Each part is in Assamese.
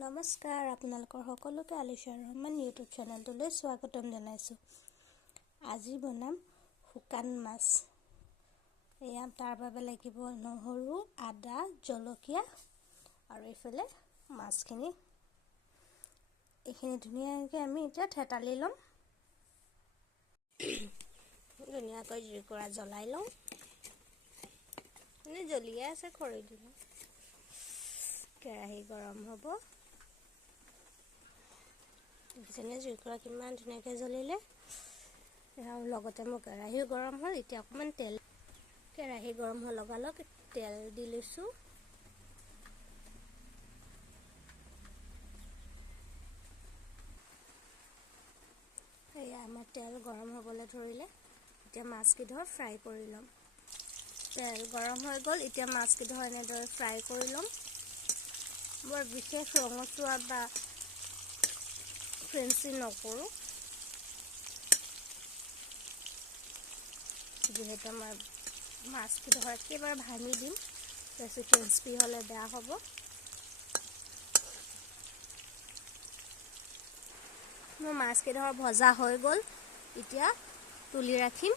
নমস্কাৰ, আপোনালোকৰ সকলোকে আলিশা ৰহমান ইউটিউব চেনেলটোলৈ স্বাগতম জনাইছোঁ। আজি বনাম শুকান মাছ। এয়া তাৰ বাবে লাগিব নহৰু, আদা, জলকীয়া আৰু এইফালে মাছখিনি। এইখিনি ধুনীয়াকৈ আমি এতিয়া থেতালি ল'ম। ধুনীয়াকৈ জুইকুৰা জ্বলাই লওঁ। জ্বলিয়ে আছে, খৰি দিলোঁ। কেৰাহী গৰম হ'ব। দেখিছেনে জুইকুৰা কিমান ধুনীয়াকৈ জ্বলিলে। আৰু লগতে মোৰ কেৰাহীও গৰম হ'ল। এতিয়া অকণমান কেৰাহী গৰম হোৱাৰ লগালগ তেল দি লৈছোঁ। এয়া আমাৰ তেল গৰম হ'বলৈ ধৰিলে। এতিয়া মাছকেইডোখৰ ফ্ৰাই কৰি ল'ম। তেল গৰম হৈ গ'ল। এতিয়া মাছকেইডোখৰ এনেদৰে ফ্ৰাই কৰি ল'ম। বৰ বিশেষ ৰঙচুৱা বা ফ্ৰেঞ্চি নকৰোঁ, যিহেতু আমাৰ মাছকেইডোখৰ একেবাৰে ভাঙি দিম। বেছি ক্ৰিস্পি হ'লে বেয়া হ'ব। মোৰ মাছকেইডোখৰ ভজা হৈ গ'ল। এতিয়া তুলি ৰাখিম।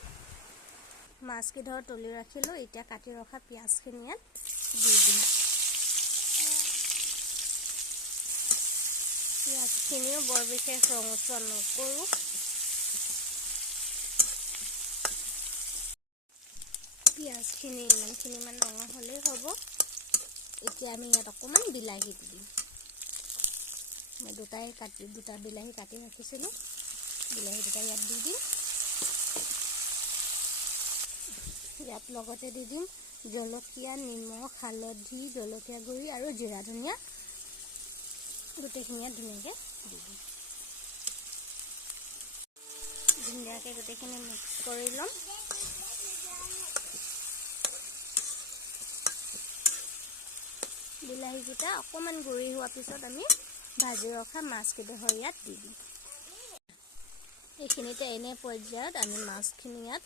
মাছকেইডোখৰ তুলি ৰাখিলোঁ। এতিয়া কাটি ৰখা পিঁয়াজখিনি ইয়াত দি দিম। পিঁয়াজখিনিও বৰ বিশেষ ৰঙচুৱা নকৰোঁ। পিঁয়াজখিনি ইমান ৰঙা হ'লেই হ'ব। এতিয়া আমি ইয়াত অকণমান বিলাহী দি দিম। মই দুটা বিলাহী কাটি ৰাখিছিলোঁ। বিলাহী দুটা ইয়াত দি দিম। ইয়াত লগতে দি দিম জলকীয়া, নিমখ, হালধি, জলকীয়া গুড়ি আৰু জিৰা ধনিয়া। গোটেইখিনি ইয়াত ধুনীয়াকৈ দি দিম। ধুনীয়াকৈ গোটেইখিনি মিক্স কৰি ল'ম। বিলাহীকেইটা অকণমান গুড়ি হোৱাৰ পিছত আমি ভাজি ৰখা মাছকেইডোখৰ ইয়াত দি দিম। এইখিনিতে এনে পৰ্যায়ত আমি মাছখিনি ইয়াত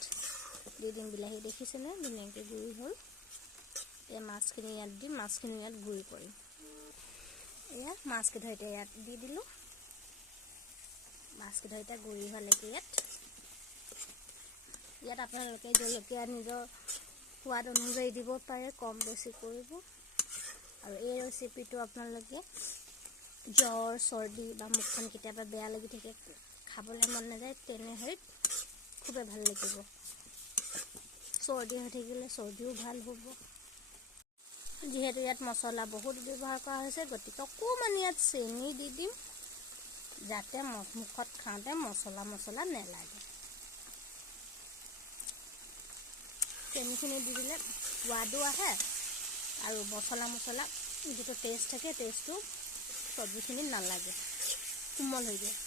দি দিম। বিলাহী দেখিছেনে ধুনীয়াকৈ গুড়ি হ'ল। এতিয়া মাছখিনি ইয়াত দিম। মাছখিনি ইয়াত গুড়ি কৰিম। এয়া মাছকেইডোখৰ এতিয়া ইয়াত দি দিলোঁ। মাছকেইডোখৰ এতিয়া গুড়ি হ'লেকৈ ইয়াত আপোনালোকে জলকীয়া নিজৰ সোৱাদ অনুযায়ী দিব পাৰে, কম বেছি কৰিব। আৰু এই ৰেচিপিটো আপোনালোকে জ্বৰ, চৰ্দি বা মুখখন কেতিয়াবা বেয়া লাগি থাকে, খাবলৈ মন নাযায়, তেনে হেৰিত খুবেই ভাল লাগিব। চৰ্দি হৈ থাকিলে চৰ্দিও ভাল হ'ব। যিহেতু ইয়াত মছলা বহুত ব্যৱহাৰ কৰা হৈছে, গতিকে অকণমান ইয়াত চেনি দি দিম, যাতে মুখত খাওঁতে মছলা নেলাগে। চেনিখিনি দি দিলে সোৱাদো আহে আৰু মছলা যিটো টেষ্ট থাকে, টেষ্টটো চব্জিখিনিত নালাগে, কোমল হৈ যায়।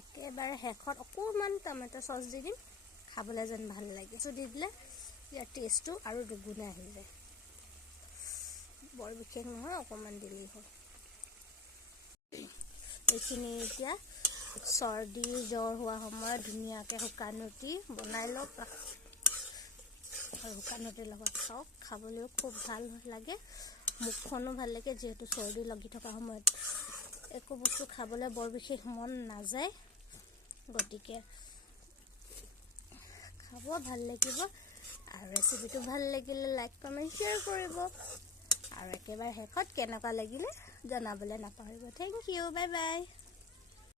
একেবাৰে শেষত অকণমান টমেটো চচ দি দিম, খাবলৈ যেন ভাল লাগে। দি দিলে ইয়াৰ টেষ্টটো আৰু দুগুণে আহি যায়। বৰ বিশেষ নহয়, অকণমান দিলেই হ'ল। এইখিনি এতিয়া চৰ্দি, জ্বৰ হোৱা সময়ত ধুনীয়াকৈ শুকান ৰুটি বনাই লওক আৰু শুকান ৰুটিৰ লগত খাওক। খাবলৈও খুব ভাল লাগে, মুখখনো ভাল লাগে। যিহেতু চৰ্দি লাগি থকা সময়ত একো বস্তু খাবলৈ বৰ বিশেষ মন নাযায়, গতিকে খাব ভাল লাগিব। আৰু ৰেচিপিটো ভাল লাগিলে লাইক, কমেণ্ট, শ্বেয়াৰ কৰিব। আৰু একেবাৰে শেষত কেনেকুৱা লাগিলে জনাবলৈ নাপাহৰিব। Thank you, bye by.